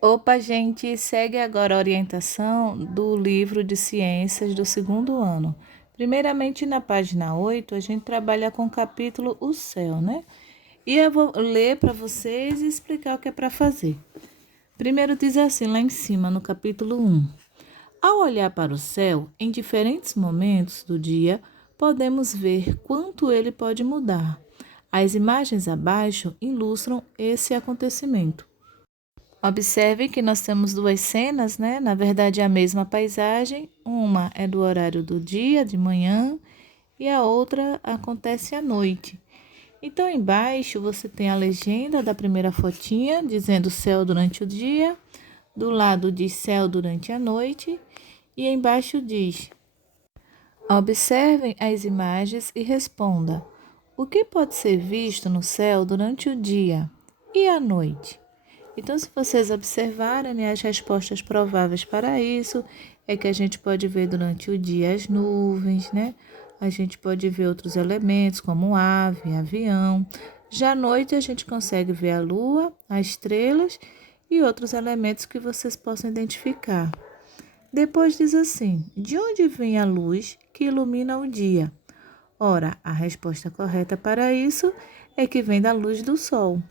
Opa, gente, segue agora a orientação do livro de ciências do segundo ano. Primeiramente, na página 8, a gente trabalha com o capítulo O Céu, né? E eu vou ler para vocês e explicar o que é para fazer. Primeiro diz assim, lá em cima, no capítulo 1. Ao olhar para o céu, em diferentes momentos do dia, podemos ver quanto ele pode mudar. As imagens abaixo ilustram esse acontecimento. Observe que nós temos duas cenas, né? Na verdade, é a mesma paisagem. Uma é do horário do dia, de manhã, e a outra acontece à noite. Então, embaixo você tem a legenda da primeira fotinha, dizendo céu durante o dia. Do lado diz céu durante a noite. E embaixo diz: observem as imagens e responda: o que pode ser visto no céu durante o dia e à noite? Então, se vocês observarem, né, as respostas prováveis para isso é que a gente pode ver durante o dia as nuvens, né? A gente pode ver outros elementos como ave, avião. Já à noite a gente consegue ver a lua, as estrelas e outros elementos que vocês possam identificar. Depois diz assim: de onde vem a luz que ilumina o dia? Ora, a resposta correta para isso é que vem da luz do sol.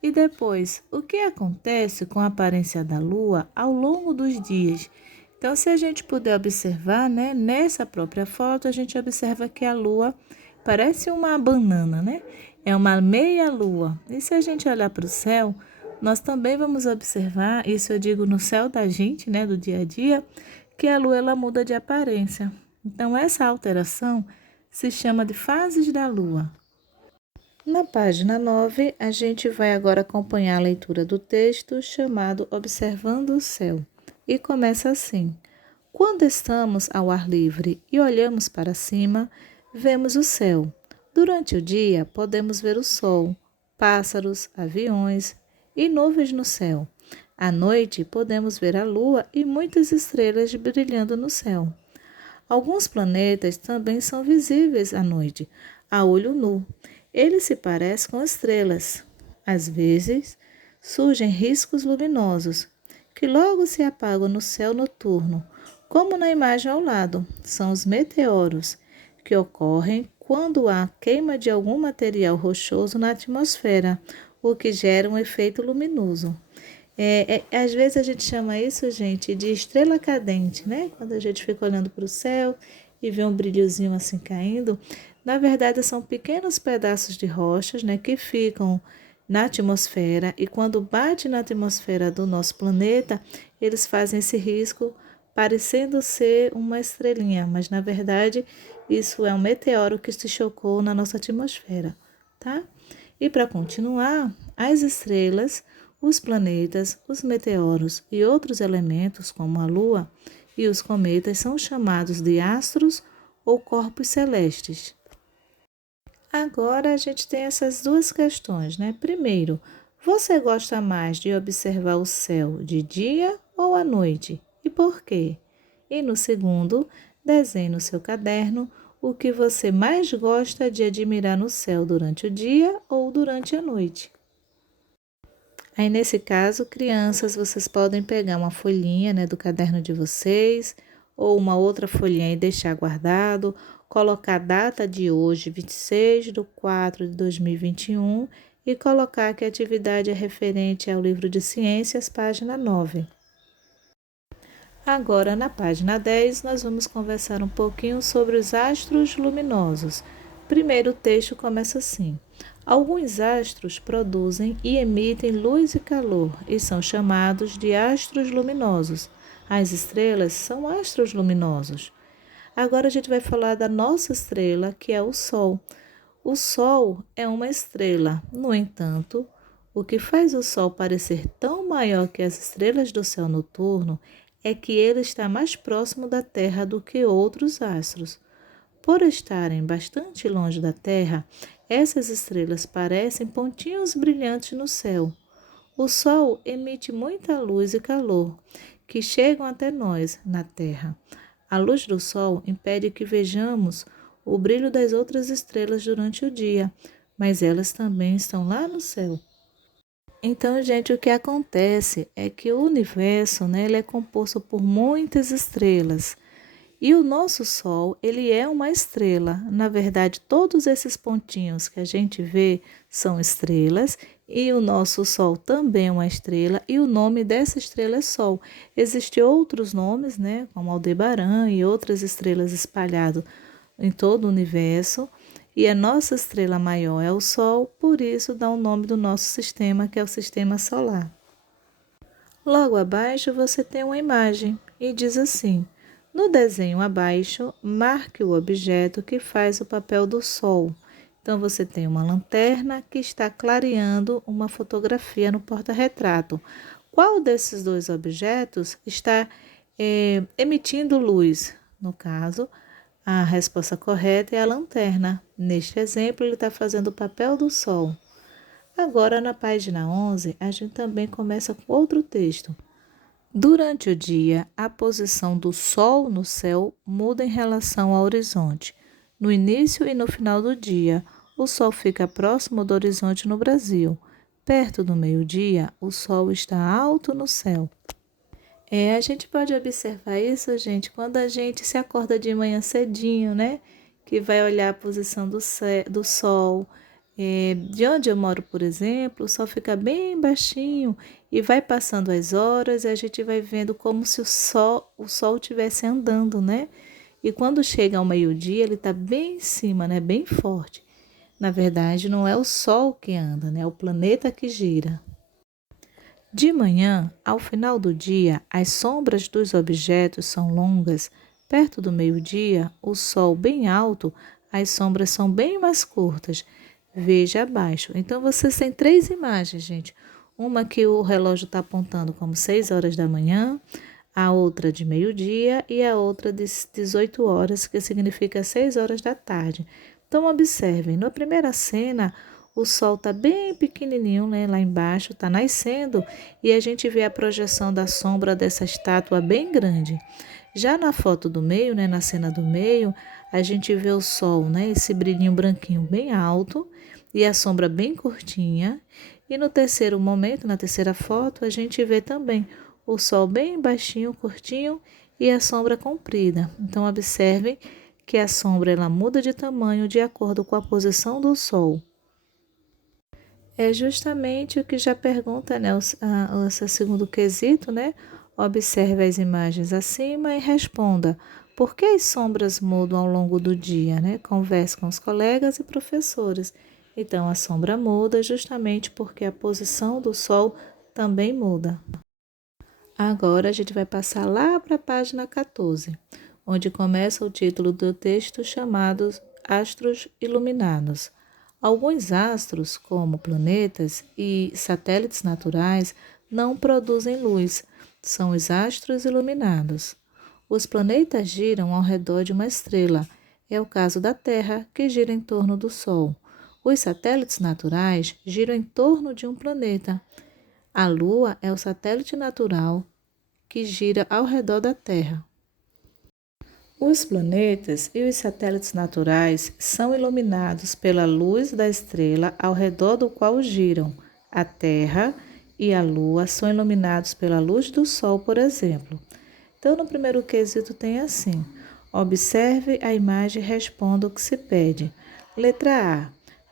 E depois, o que acontece com a aparência da Lua ao longo dos dias? Então, se a gente puder observar, né, nessa própria foto, a gente observa que a Lua parece uma banana, né? É uma meia-lua. E se a gente olhar para o céu, nós também vamos observar, isso eu digo no céu da gente, né, do dia a dia, que a Lua ela muda de aparência. Então, essa alteração se chama de fases da Lua. Na página 9, a gente vai agora acompanhar a leitura do texto chamado Observando o Céu. E começa assim: quando estamos ao ar livre e olhamos para cima, vemos o céu. Durante o dia, podemos ver o sol, pássaros, aviões e nuvens no céu. À noite, podemos ver a lua e muitas estrelas brilhando no céu. Alguns planetas também são visíveis à noite, a olho nu. Eles se parecem com estrelas. Às vezes, surgem riscos luminosos, que logo se apagam no céu noturno, como na imagem ao lado. São os meteoros, que ocorrem quando há queima de algum material rochoso na atmosfera, o que gera um efeito luminoso. Às vezes a gente chama isso, gente, de estrela cadente, né? Quando a gente fica olhando para o céu e vê um brilhozinho assim caindo. Na verdade, são pequenos pedaços de rochas, né, que ficam na atmosfera e quando bate na atmosfera do nosso planeta, eles fazem esse risco parecendo ser uma estrelinha, mas na verdade isso é um meteoro que se chocou na nossa atmosfera, tá? E para continuar, as estrelas, os planetas, os meteoros e outros elementos, como a Lua e os cometas, são chamados de astros ou corpos celestes. Agora a gente tem essas duas questões, né? Primeiro, você gosta mais de observar o céu de dia ou à noite? E por quê? E no segundo, desenhe no seu caderno o que você mais gosta de admirar no céu durante o dia ou durante a noite. Aí, nesse caso, crianças, vocês podem pegar uma folhinha, né, do caderno de vocês, ou uma outra folhinha e deixar guardado, colocar a data de hoje, 26/4/2021, e colocar que a atividade é referente ao livro de ciências, página 9. Agora, na página 10, nós vamos conversar um pouquinho sobre os astros luminosos. Primeiro, o texto começa assim: alguns astros produzem e emitem luz e calor e são chamados de astros luminosos. As estrelas são astros luminosos. Agora a gente vai falar da nossa estrela, que é o Sol. O Sol é uma estrela. No entanto, o que faz o Sol parecer tão maior que as estrelas do céu noturno é que ele está mais próximo da Terra do que outros astros. Por estarem bastante longe da Terra, essas estrelas parecem pontinhos brilhantes no céu. O Sol emite muita luz e calor, que chegam até nós, na Terra. A luz do Sol impede que vejamos o brilho das outras estrelas durante o dia, mas elas também estão lá no céu. Então, gente, o que acontece é que o universo, né, ele é composto por muitas estrelas. E o nosso Sol, ele é uma estrela. Na verdade, todos esses pontinhos que a gente vê são estrelas, e o nosso Sol também é uma estrela, e o nome dessa estrela é Sol. Existem outros nomes, né, como Aldebaran e outras estrelas espalhadas em todo o universo, e a nossa estrela maior é o Sol, por isso dá o nome do nosso sistema, que é o sistema solar. Logo abaixo você tem uma imagem e diz assim: no desenho abaixo, marque o objeto que faz o papel do Sol. Então você tem uma lanterna que está clareando uma fotografia no porta-retrato. Qual desses dois objetos está emitindo luz? No caso, a resposta correta é a lanterna. Neste exemplo, ele está fazendo o papel do Sol. Agora, na página 11, a gente também começa com outro texto. Durante o dia, a posição do Sol no céu muda em relação ao horizonte. No início e no final do dia, o Sol fica próximo do horizonte no Brasil. Perto do meio-dia, o Sol está alto no céu. A gente pode observar isso, gente, quando a gente se acorda de manhã cedinho, né? Que vai olhar a posição do sol. De onde eu moro, por exemplo, o sol fica bem baixinho e vai passando as horas e a gente vai vendo como se o sol estivesse andando, né? E quando chega ao meio-dia, ele está bem em cima, né? Bem forte. Na verdade, não é o sol que anda, né? É o planeta que gira. De manhã, ao final do dia, as sombras dos objetos são longas. Perto do meio-dia, o sol bem alto, as sombras são bem mais curtas. Veja abaixo. Então, vocês têm três imagens, gente. Uma que o relógio está apontando como 6 horas da manhã, a outra de meio-dia e a outra de 18 horas, que significa 6 horas da tarde. Então, observem, na primeira cena, o sol está bem pequenininho, né, lá embaixo, está nascendo e a gente vê a projeção da sombra dessa estátua bem grande. Já na foto do meio, né, na cena do meio, a gente vê o sol, né, esse brilhinho branquinho bem alto e a sombra bem curtinha. E no terceiro momento, na terceira foto, a gente vê também o sol bem baixinho, curtinho e a sombra comprida. Então, observe que a sombra ela muda de tamanho de acordo com a posição do sol. É justamente o que já pergunta, né, o seu segundo quesito, né? Observe as imagens acima e responda: por que as sombras mudam ao longo do dia, né? Converse com os colegas e professores. Então, a sombra muda justamente porque a posição do sol também muda. Agora a gente vai passar lá para a página 14, onde começa o título do texto chamado Astros Iluminados. Alguns astros, como planetas e satélites naturais, não produzem luz, são os astros iluminados. Os planetas giram ao redor de uma estrela, é o caso da Terra, que gira em torno do Sol. Os satélites naturais giram em torno de um planeta. A Lua é o satélite natural que gira ao redor da Terra. Os planetas e os satélites naturais são iluminados pela luz da estrela ao redor do qual giram. A Terra e a Lua são iluminados pela luz do Sol, por exemplo. Então, no primeiro quesito tem assim: observe a imagem e responda o que se pede. Letra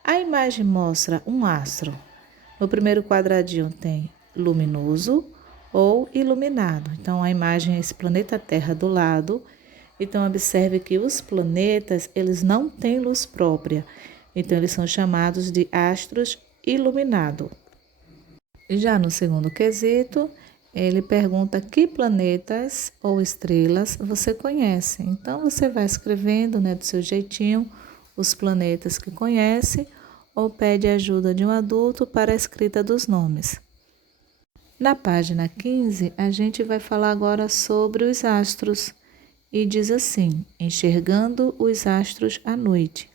A. A imagem mostra um astro. No primeiro quadradinho tem luminoso ou iluminado. Então, a imagem é esse planeta Terra do lado. Então, observe que os planetas, eles não têm luz própria. Então, eles são chamados de astros iluminados. Já no segundo quesito, ele pergunta que planetas ou estrelas você conhece. Então, você vai escrevendo, né, do seu jeitinho, os planetas que conhece ou pede ajuda de um adulto para a escrita dos nomes. Na página 15, a gente vai falar agora sobre os astros. E diz assim: enxergando os astros à noite.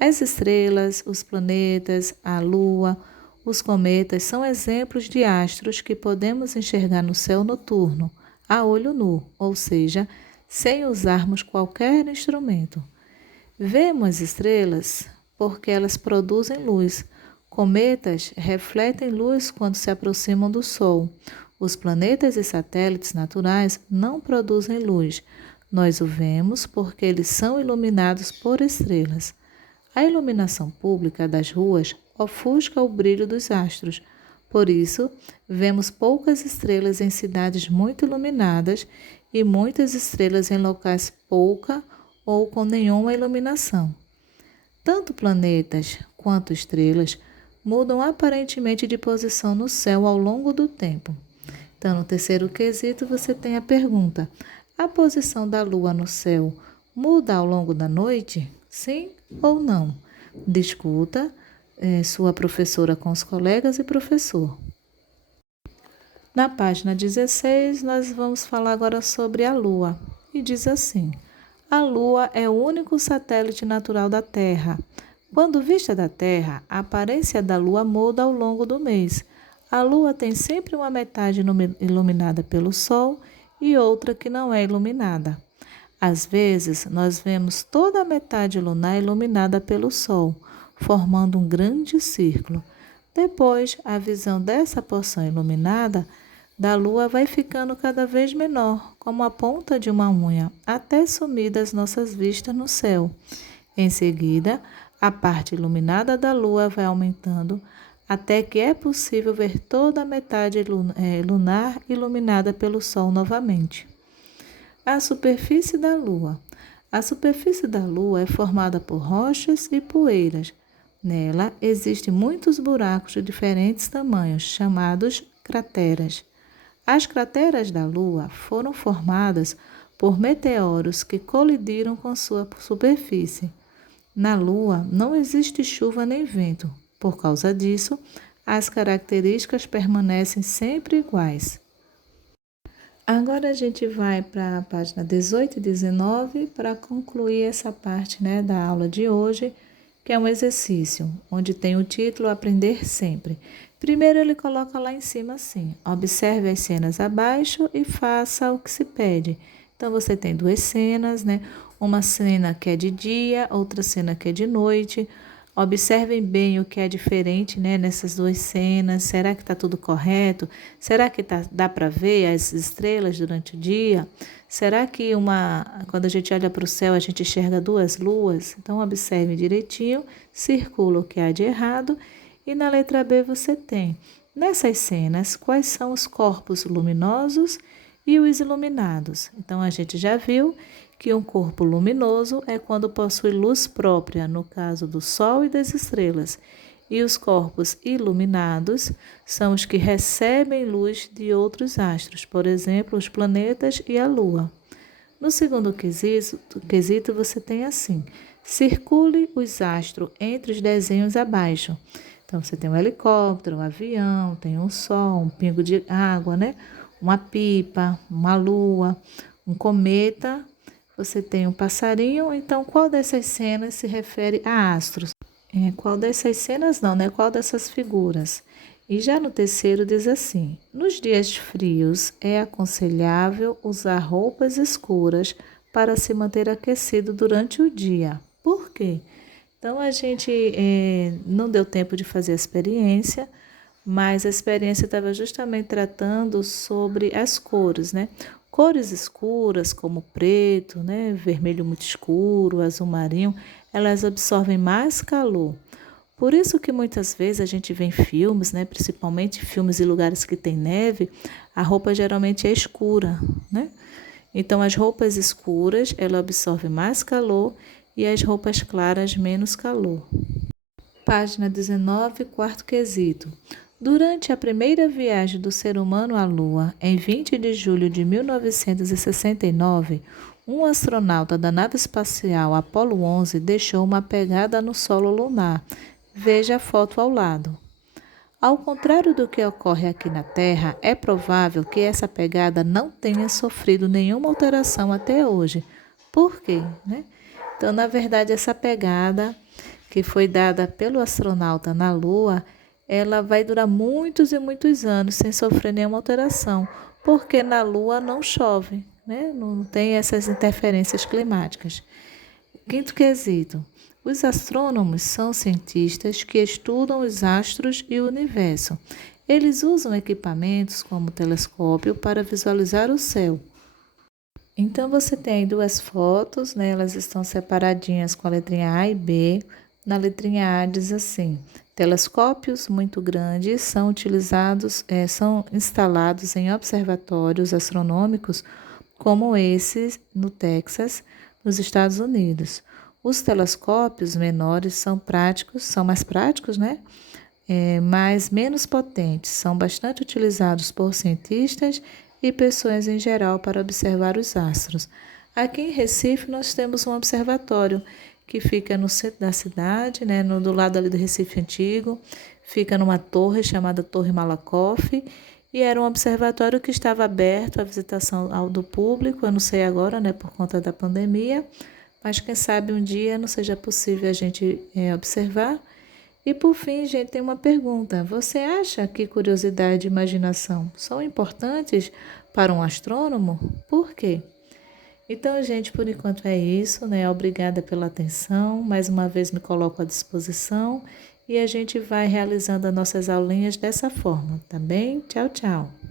As estrelas, os planetas, a lua, os cometas são exemplos de astros que podemos enxergar no céu noturno, a olho nu, ou seja, sem usarmos qualquer instrumento. Vemos as estrelas porque elas produzem luz. Cometas refletem luz quando se aproximam do Sol. Os planetas e satélites naturais não produzem luz. Nós o vemos porque eles são iluminados por estrelas. A iluminação pública das ruas ofusca o brilho dos astros. Por isso, vemos poucas estrelas em cidades muito iluminadas e muitas estrelas em locais pouca ou com nenhuma iluminação. Tanto planetas quanto estrelas mudam aparentemente de posição no céu ao longo do tempo. Então, no terceiro quesito, você tem a pergunta: a posição da Lua no céu muda ao longo da noite? Sim ou não? Discuta sua professora com os colegas e professor. Na página 16, nós vamos falar agora sobre a Lua. E diz assim: a Lua é o único satélite natural da Terra. Quando vista da Terra, a aparência da Lua muda ao longo do mês. A Lua tem sempre uma metade iluminada pelo Sol e outra que não é iluminada. Às vezes, nós vemos toda a metade lunar iluminada pelo Sol, formando um grande círculo. Depois, a visão dessa porção iluminada da Lua vai ficando cada vez menor, como a ponta de uma unha, até sumir das nossas vistas no céu. Em seguida, a parte iluminada da Lua vai aumentando até que é possível ver toda a metade lunar iluminada pelo Sol novamente. A superfície da Lua. A superfície da Lua é formada por rochas e poeiras. Nela existem muitos buracos de diferentes tamanhos, chamados crateras. As crateras da Lua foram formadas por meteoros que colidiram com sua superfície. Na Lua não existe chuva nem vento. Por causa disso, as características permanecem sempre iguais. Agora a gente vai para a página 18 e 19 para concluir essa parte, da aula de hoje, que é um exercício, onde tem o título Aprender Sempre. Primeiro ele coloca lá em cima assim: observe as cenas abaixo e faça o que se pede. Então você tem duas cenas, uma cena que é de dia, outra cena que é de noite. Observem bem o que é diferente, nessas duas cenas. Será que está tudo correto? Será que dá para ver as estrelas durante o dia? Será que quando a gente olha para o céu a gente enxerga duas luas? Então observe direitinho, circula o que há de errado. E na letra B você tem, nessas cenas, quais são os corpos luminosos e os iluminados. Então a gente já viu que um corpo luminoso é quando possui luz própria, no caso do Sol e das estrelas, e os corpos iluminados são os que recebem luz de outros astros, por exemplo, os planetas e a Lua. No segundo quesito você tem assim: circule os astros entre os desenhos abaixo. Então você tem um helicóptero, um avião, tem um sol, um pingo de água, uma pipa, uma lua, um cometa. Você tem um passarinho. Então, qual dessas cenas se refere a astros? Qual dessas cenas não, Qual dessas figuras? E já no terceiro diz assim: nos dias frios é aconselhável usar roupas escuras para se manter aquecido durante o dia. Por quê? Então, a gente não deu tempo de fazer a experiência, mas a experiência estava justamente tratando sobre as cores, Cores escuras, como preto, vermelho muito escuro, azul marinho, elas absorvem mais calor. Por isso que muitas vezes a gente vê em filmes, principalmente filmes em lugares que tem neve, a roupa geralmente é escura, Então, as roupas escuras, ela absorve mais calor e as roupas claras, menos calor. Página 19, quarto quesito. Durante a primeira viagem do ser humano à Lua, em 20 de julho de 1969, um astronauta da nave espacial Apollo 11 deixou uma pegada no solo lunar. Veja a foto ao lado. Ao contrário do que ocorre aqui na Terra, é provável que essa pegada não tenha sofrido nenhuma alteração até hoje. Por quê? Então, na verdade, essa pegada que foi dada pelo astronauta na Lua, ela vai durar muitos e muitos anos sem sofrer nenhuma alteração, porque na Lua não chove, não tem essas interferências climáticas. Quinto quesito. Os astrônomos são cientistas que estudam os astros e o universo. Eles usam equipamentos como telescópio para visualizar o céu. Então você tem duas fotos, né? Elas estão separadinhas com a letrinha A e B. Na letrinha A diz assim: telescópios muito grandes são utilizados, são instalados em observatórios astronômicos como esse no Texas, nos Estados Unidos. Os telescópios menores são mais práticos, né? Mas menos potentes, são bastante utilizados por cientistas e pessoas em geral para observar os astros. Aqui em Recife nós temos um observatório que fica no centro da cidade, né, do lado ali do Recife Antigo, fica numa torre chamada Torre Malakoff, e era um observatório que estava aberto à visitação do público, eu não sei agora, né, por conta da pandemia, mas quem sabe um dia não seja possível a gente observar. E por fim, gente, tem uma pergunta. Você acha que curiosidade e imaginação são importantes para um astrônomo? Por quê? Então, gente, por enquanto é isso, né? Obrigada pela atenção. Mais uma vez me coloco à disposição e a gente vai realizando as nossas aulinhas dessa forma, tá bem? Tchau, tchau.